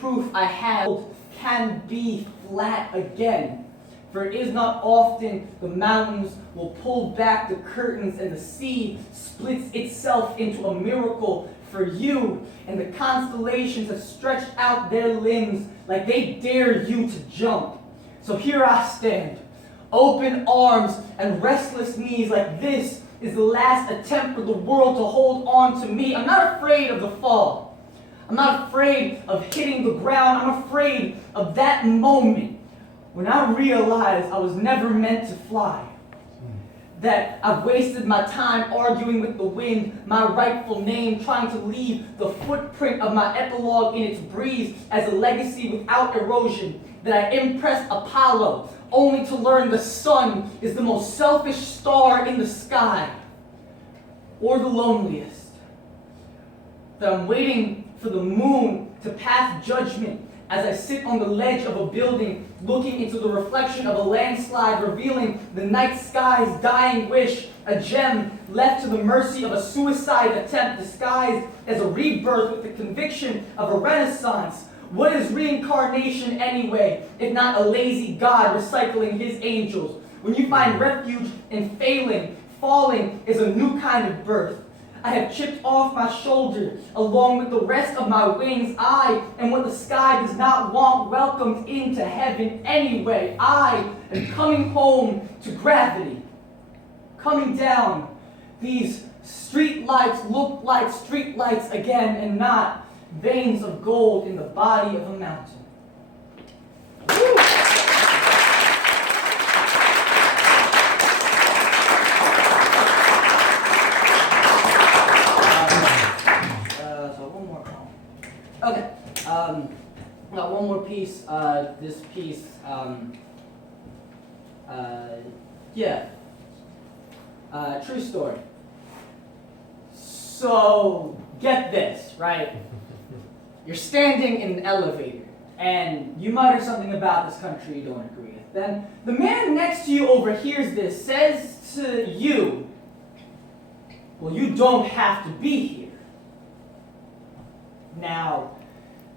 proof I have can be flat again. For it is not often the mountains will pull back the curtains and the sea splits itself into a miracle for you, and the constellations have stretched out their limbs like they dare you to jump. So here I stand, open arms and restless knees, like this is the last attempt for the world to hold on to me. I'm not afraid of the fall. I'm not afraid of hitting the ground. I'm afraid of that moment when I realized I was never meant to fly. That I've wasted my time arguing with the wind, my rightful name, trying to leave the footprint of my epilogue in its breeze as a legacy without erosion. That I impressed Apollo, only to learn the sun is the most selfish star in the sky, or the loneliest. That I'm waiting for the moon to pass judgment as I sit on the ledge of a building, looking into the reflection of a landslide, revealing the night sky's dying wish, a gem left to the mercy of a suicide attempt disguised as a rebirth with the conviction of a renaissance. What is reincarnation anyway, if not a lazy God recycling his angels? When you find refuge in failing, falling is a new kind of birth. I have chipped off my shoulder along with the rest of my wings. I am what the sky does not want welcomed into heaven anyway. I am coming home to gravity. Coming down. These street lights look like street lights again and not veins of gold in the body of a mountain. Woo! Okay, got one more piece. This piece, true story. So, get this, right? You're standing in an elevator, and you mutter something about this country you don't agree with. Then, the man next to you overhears this, says to you, well, you don't have to be here. Now,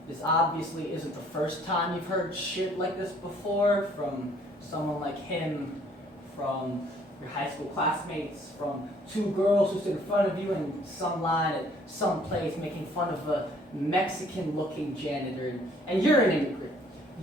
this obviously isn't the first time you've heard shit like this before from someone like him, from your high school classmates, from two girls who stood in front of you in some line at some place making fun of a Mexican-looking janitor, and you're an immigrant.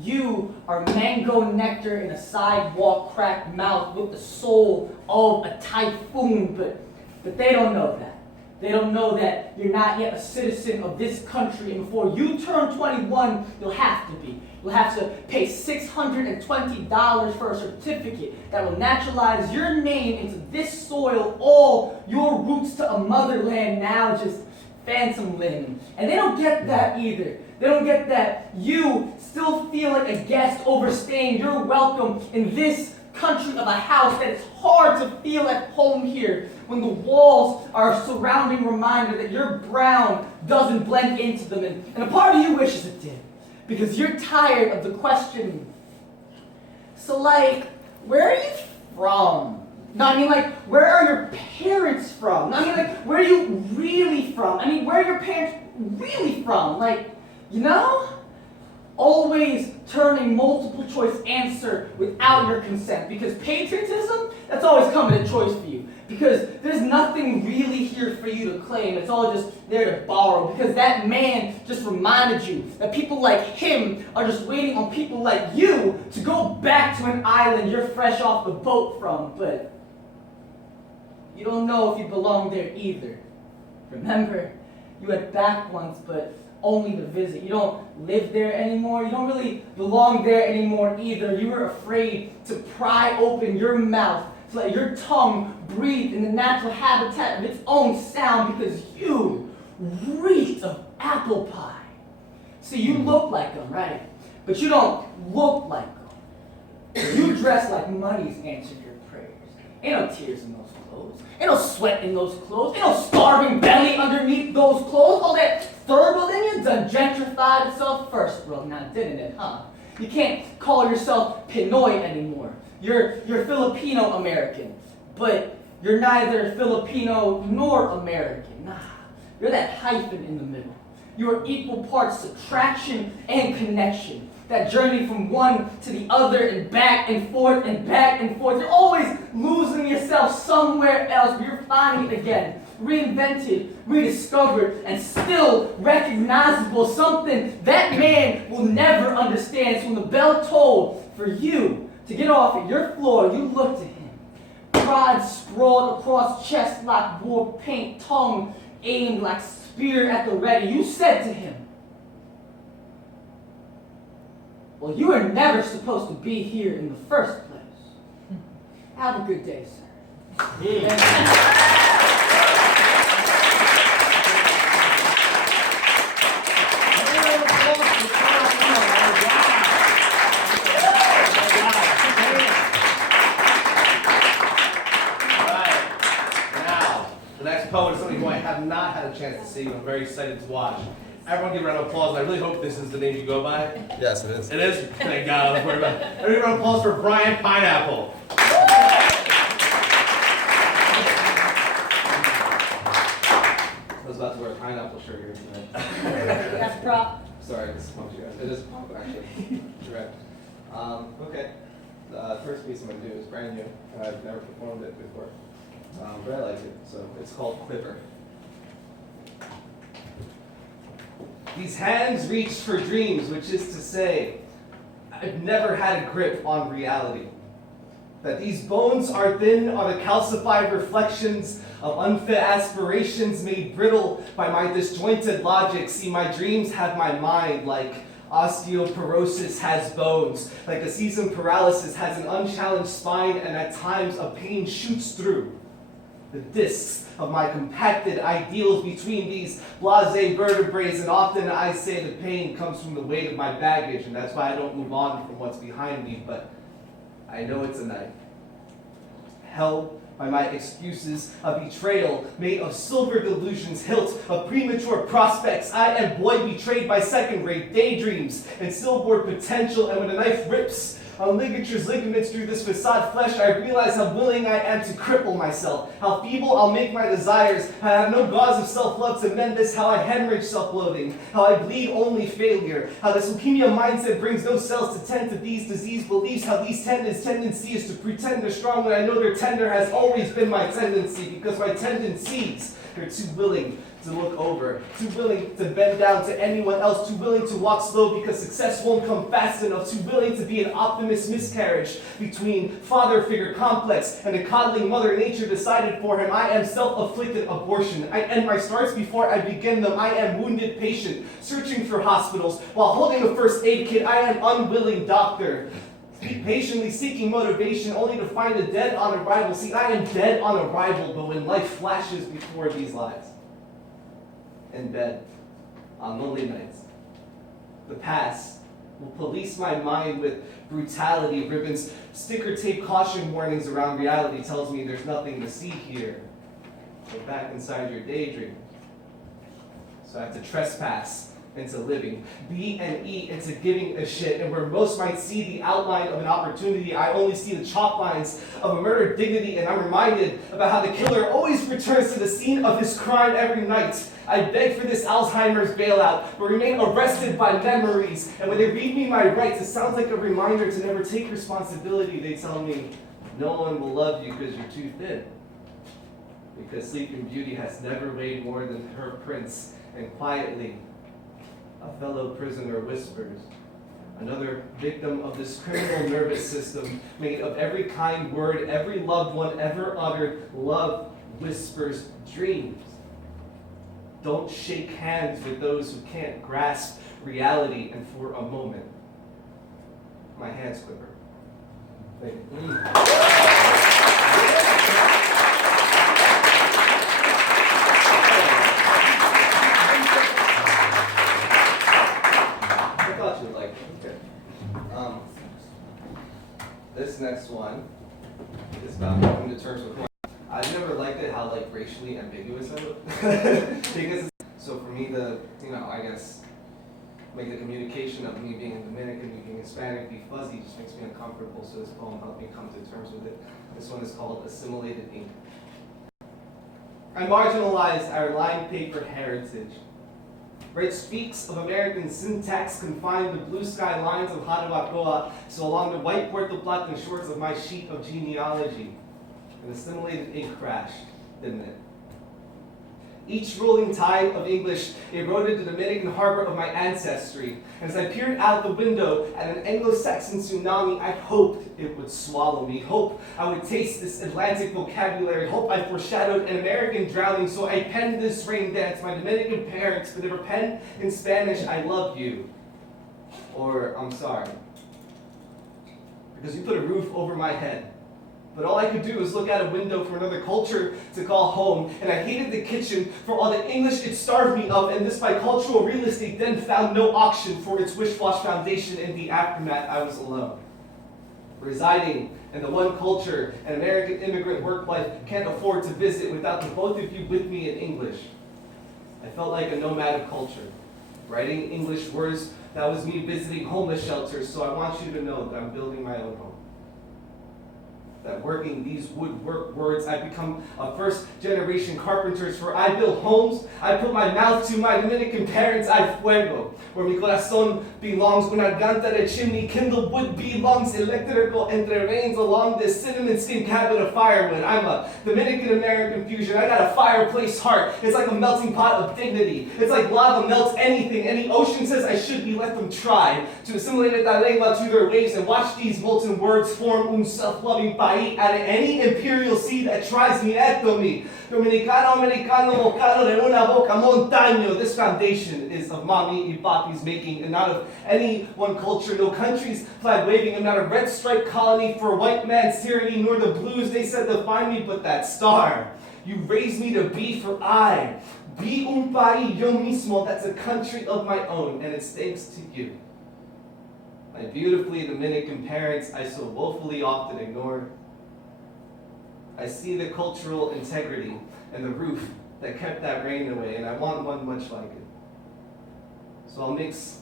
You are mango nectar in a sidewalk cracked mouth with the soul of a typhoon, but they don't know that. They don't know that you're not yet a citizen of this country, and before you turn 21, you'll have to be. You'll have to pay $620 for a certificate that will naturalize your name into this soil, all your roots to a motherland now just phantom limb. And they don't get that either. They don't get that you still feel like a guest overstaying your welcome in this country of a house that it's hard to feel at home here when the walls are a surrounding reminder that your brown doesn't blend into them, and a part of you wishes it did, because you're tired of the questioning. So like, where are you from? No, I mean like, where are your parents from? No, I mean like, where are you really from? I mean, where are your parents really from? Like, you know? Always turning multiple choice answer without your consent, because patriotism, that's always coming a choice for you, because there's nothing really here for you to claim. It's all just there to borrow, because that man just reminded you that people like him are just waiting on people like you to go back to an island you're fresh off the boat from, but you don't know if you belong there either. Remember, you went back once, but only to visit. You don't live there anymore. You don't really belong there anymore either. You were afraid to pry open your mouth, to let your tongue breathe in the natural habitat of its own sound, because you reeked of apple pie. See, you look like them, right? But you don't look like them. You dress like money's answered your prayers. Ain't no tears in those clothes. Ain't no sweat in those clothes. Ain't no starving belly underneath those clothes. All that third world in you done gentrified itself first world now, didn't it, huh? You can't call yourself Pinoy anymore. You're Filipino American, but you're neither Filipino nor American. Nah, you're that hyphen in the middle. You are equal parts subtraction and connection. That journey from one to the other and back and forth and back and forth. You're always losing yourself somewhere else, but you're finding it again. Reinvented, rediscovered, and still recognizable. Something that man will never understand. So when the bell tolled for you to get off at your floor, you looked at him. Pride sprawled across chest like war paint, tongue aimed like spear at the ready. You said to him, well, you were never supposed to be here in the first place. Have a good day, sir. The next poet is somebody who I have not had a chance to see, but I'm very excited to watch. Everyone give a round of applause, and I really hope this is the name you go by. Yes, it is. It is? Thank God, I was worried about it. Everybody give a round of applause for Brian Pineapple. I was about to wear a pineapple shirt here tonight. That's a prop. Sorry, this is punk, you guys. It is punk, actually. Correct. Okay. The first piece I'm going to do is brand new. I've never performed it before. But I like it, so it's called Quiver. These hands reach for dreams, which is to say, I've never had a grip on reality. That these bones are thin are the calcified reflections of unfit aspirations made brittle by my disjointed logic. See, my dreams have my mind like osteoporosis has bones, like a seasoned paralysis has an unchallenged spine, and at times a pain shoots through the discs of my compacted ideals between these blasé vertebrae, and often I say the pain comes from the weight of my baggage, and that's why I don't move on from what's behind me, but I know it's a knife. Held by my excuses, a betrayal made of silver delusions, hilt of premature prospects. I am boy betrayed by second-rate daydreams and stillborn potential, and when the knife rips on ligatures, ligaments through this facade flesh, I realize how willing I am to cripple myself, how feeble I'll make my desires, how I have no gauze of self-love to mend this, how I hemorrhage self-loathing, how I bleed only failure, how this leukemia mindset brings no cells to tend to these disease beliefs, how these tendency is to pretend they're strong when I know they're tender has always been my tendency, because my tendencies are too willing to look over, too willing to bend down to anyone else, too willing to walk slow because success won't come fast enough, too willing to be an optimist miscarriage between father figure complex and a coddling mother nature decided for him. I am self-afflicted abortion. I end my starts before I begin them. I am wounded patient, searching for hospitals while holding a first aid kit. I am unwilling doctor, patiently seeking motivation only to find a dead on arrival. See, I am dead on arrival, but when life flashes before these lies, in bed on lonely nights, the past will police my mind with brutality. Ribbons, sticker tape caution warnings around reality tells me there's nothing to see here. Go back inside your daydream. So I have to trespass into living, be and eat into giving a shit, and where most might see the outline of an opportunity, I only see the chalk lines of a murdered dignity, and I'm reminded about how the killer always returns to the scene of his crime every night. I beg for this Alzheimer's bailout, but remain arrested by memories, and when they read me my rights, it sounds like a reminder to never take responsibility. They tell me, no one will love you because you're too thin, because Sleeping Beauty has never weighed more than her prince, and quietly, a fellow prisoner whispers, another victim of this criminal nervous system made of every kind word every loved one ever uttered. Love whispers dreams. Don't shake hands with those who can't grasp reality, and for a moment, my hands quiver. Thank you. This next one is about coming to terms with who I've never liked it how racially ambiguous I look. Because so for me I guess make the communication of me being Dominican, me being Hispanic, be fuzzy just makes me uncomfortable, so this poem helped me come to terms with it. This one is called Assimilated Ink. I marginalized our lined paper heritage. Bright streaks of American syntax confine the blue sky lines of Harawakoa, so along the white Puerto Plata shores of my sheet of genealogy. And the assimilated ink crashed, didn't it? Each rolling tide of English eroded the Dominican harbor of my ancestry. And as I peered out the window at an Anglo-Saxon tsunami, I hoped it would swallow me. Hope I would taste this Atlantic vocabulary. Hope I foreshadowed an American drowning, so I penned this rain dance. My Dominican parents could never pen in Spanish, I love you. Or, I'm sorry. Because you put a roof over my head. But all I could do was look out a window for another culture to call home, and I hated the kitchen for all the English it starved me of, and this bicultural real estate then found no auction for its wish-wash foundation. In the aftermath, I was alone. Residing in the one culture an American immigrant work life can't afford to visit without the both of you with me in English. I felt like a nomadic culture, writing English words. That was me visiting homeless shelters, so I want you to know that I'm building my own home. That working these woodwork words, I become a first-generation carpenter, for I build homes. I put my mouth to my Dominican parents, I fuego. Where mi corazón belongs, una garganta de chimney, kindled wood belongs, electrical entre veins along this cinnamon skin cabin of firewood. I'm a Dominican-American fusion. I got a fireplace heart. It's like a melting pot of dignity. It's like lava melts anything. Any ocean says I should be, let them try to assimilate esta lengua to their waves and watch these molten words form un self-loving país out of any imperial sea that tries me esto me. Dominicano, Americano, Bocado de una boca montaño. This foundation is of mommy and papi's making, and not of any one culture, no country's flag waving. I'm not a red stripe colony for white man's tyranny, nor the blues they said define me, but that star you raised me to be, for I be un país yo mismo. That's a country of my own, and it's thanks to you. My beautifully Dominican parents I so woefully often ignored. I see the cultural integrity and the roof that kept that rain away, and I want one much like it. So I'll mix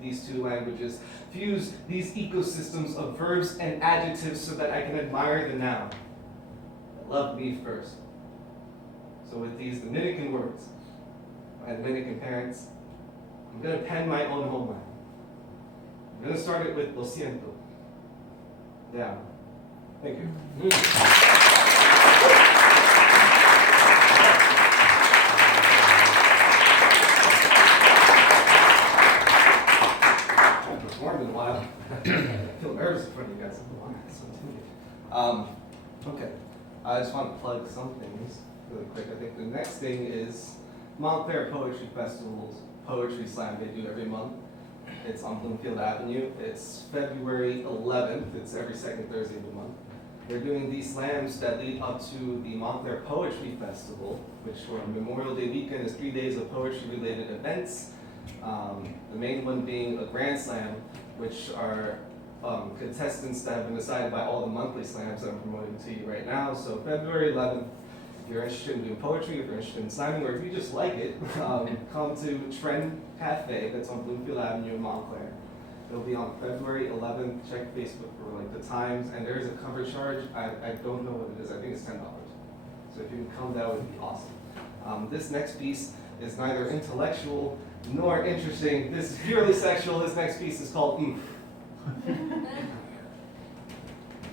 these two languages, fuse these ecosystems of verbs and adjectives so that I can admire the noun that loved me first. So with these Dominican words, my Dominican parents, I'm going to pen my own homeland. I'm going to start it with lo siento. Yeah. Thank you. I feel nervous in front of you guys. Okay. I just want to plug some things really quick. I think the next thing is Montclair Poetry Festival's Poetry Slam they do every month. It's on Bloomfield Avenue. It's February 11th. It's every second Thursday of the month. They're doing these slams that lead up to the Montclair Poetry Festival, which for Memorial Day weekend is 3 days of poetry-related events. The main one being a grand slam, which are contestants that have been decided by all the monthly slams that I'm promoting to you right now. So February 11th, if you're interested in doing poetry, if you're interested in slamming, or if you just like it, come to Trend Cafe that's on Bloomfield Avenue in Montclair. It'll be on February 11th. Check Facebook for like the times, and there is a cover charge. I don't know what it is. I think it's $10. So if you can come, that would be awesome. This next piece is neither intellectual nor interesting. This is purely sexual. This next piece is called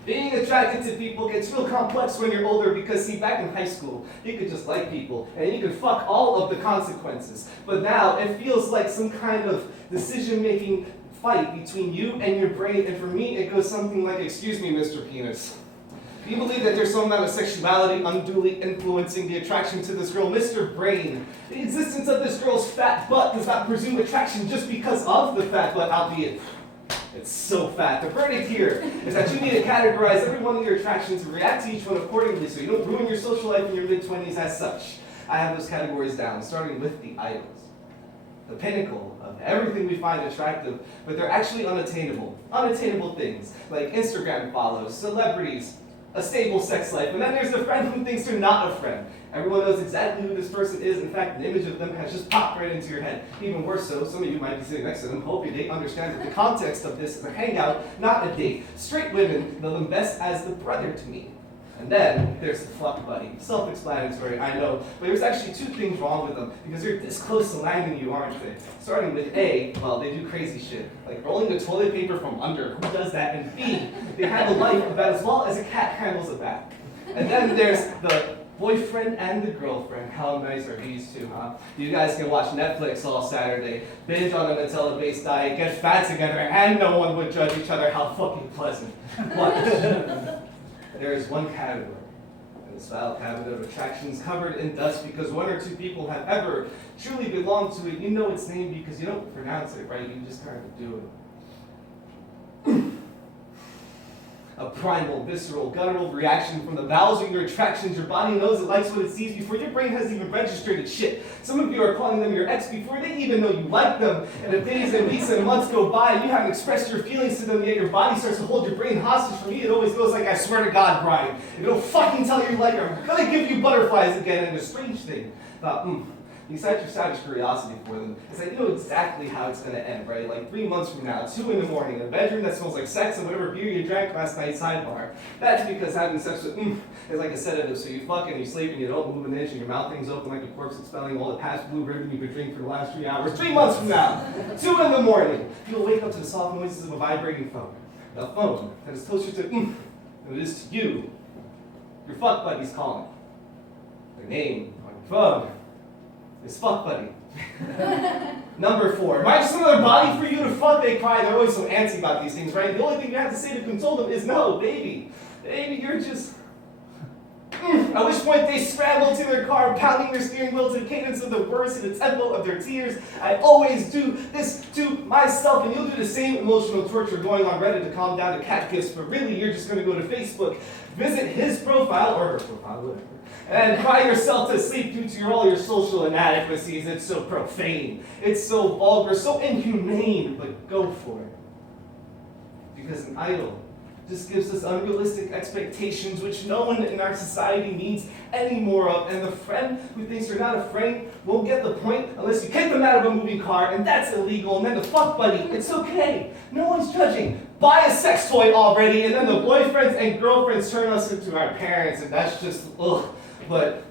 Being attracted to people gets real complex when you're older because, see, back in high school, you could just like people and you could fuck all of the consequences. But now it feels like some kind of decision-making fight between you and your brain, and for me it goes something like, excuse me, Mr. Penis. Do you believe that there's some amount of sexuality unduly influencing the attraction to this girl? Mr. Brain, the existence of this girl's fat butt does not presume attraction just because of the fat butt, albeit it's so fat. The verdict here is that you need to categorize every one of your attractions and react to each one accordingly so you don't ruin your social life in your mid-20s as such. I have those categories down, starting with the idols. The pinnacle of everything we find attractive, but they're actually unattainable. Unattainable things, like Instagram follows, celebrities, a stable sex life, and then there's the friend who thinks they're not a friend. Everyone knows exactly who this person is. In fact, an image of them has just popped right into your head. Even worse so, some of you might be sitting next to them, hoping they understand that the context of this is a hangout, not a date. Straight women know them best as the brother to me. And then there's the fuck buddy. Self-explanatory, I know. But there's actually two things wrong with them because they're this close to landing you, aren't they? Starting with A, well, they do crazy shit. Like rolling the toilet paper from under. Who does that? And B, they handle life about as well as a cat handles a bat. And then there's the boyfriend and the girlfriend. How nice are these two, huh? You guys can watch Netflix all Saturday, binge on a Nutella-based diet, get fat together, and no one would judge each other. How fucking pleasant. But there is one category, and this foul cabinet of attractions covered in dust because one or two people have ever truly belonged to it. You know its name because you don't pronounce it, right? You just kind of do it. A primal, visceral, guttural reaction from the bowels of your attractions. Your body knows it likes what it sees before your brain has even registered its shit. Some of you are calling them your ex before they even know you like them. And if days and weeks and months go by and you haven't expressed your feelings to them yet, your body starts to hold your brain hostage. For me, it always goes like, I swear to God, Brian, if you don't fucking tell you like her, I'm gonna give you butterflies again. And the strange thing about, besides your savage curiosity for them, is that you know exactly how it's going to end, right? Like 3 months from now, 2 in the morning, in a bedroom that smells like sex and whatever beer you drank last night, sidebar. That's because having sex with is like a sedative, so you fuck and you sleep and you don't move an inch and your mouth hangs open like a corpse expelling all the past blue ribbon you've been drinking for the last 3 hours. 3 months from now, 2 in the morning, you'll wake up to the soft noises of a vibrating phone. A phone that is closer to than it is to you. Your fuck buddy's calling. Their name on your phone is fuck buddy. Number 4. Am I just another body for you to fuck? They cry. They're always so antsy about these things, right? The only thing you have to say to console them is no, baby. Baby, you're just... At which point they scramble to their car, pounding their steering wheel to the cadence of the words in the tempo of their tears. I always do this to myself, and you'll do the same emotional torture going on Reddit to calm down the cat gifts, but really you're just going to go to Facebook, visit his profile, or her profile, whatever, and cry yourself to sleep due to all your social inadequacies. It's so profane, it's so vulgar, so inhumane, but go for it. Because an idol just gives us unrealistic expectations which no one in our society needs any more of, and the friend who thinks you're not a friend won't get the point unless you kick them out of a moving car, and that's illegal. And then the fuck buddy, it's okay, no one's judging. Buy a sex toy already, and then the boyfriends and girlfriends turn us into our parents, and that's just ugh. But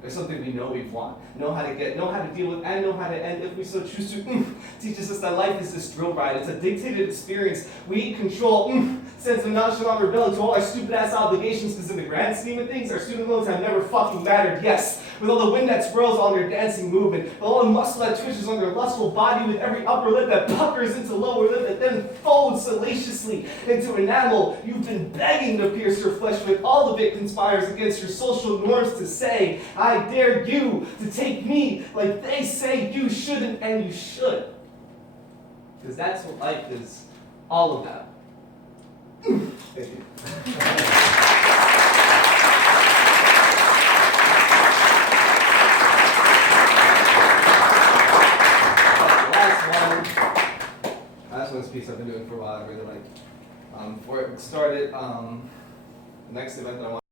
there's something we know we want, know how to get, know how to deal with, and know how to end if we so choose to. Teaches us that life is this thrill ride. It's a dictated experience. We control, sense of nonchalant rebellion to all our stupid-ass obligations, because in the grand scheme of things, our student loans have never fucking mattered. Yes, with all the wind that swirls on their dancing movement, with all the muscle that twitches on their lustful body, with every upper lip that puckers into lower lip that then folds salaciously into enamel you've been begging to pierce your flesh with, all of it conspires against your social norms to say, I dare you to take me like they say you shouldn't, and you should. Because that's what life is all about. Thank you. Last one's a piece I've been doing for a while. I really like. Before it started, the next event that I want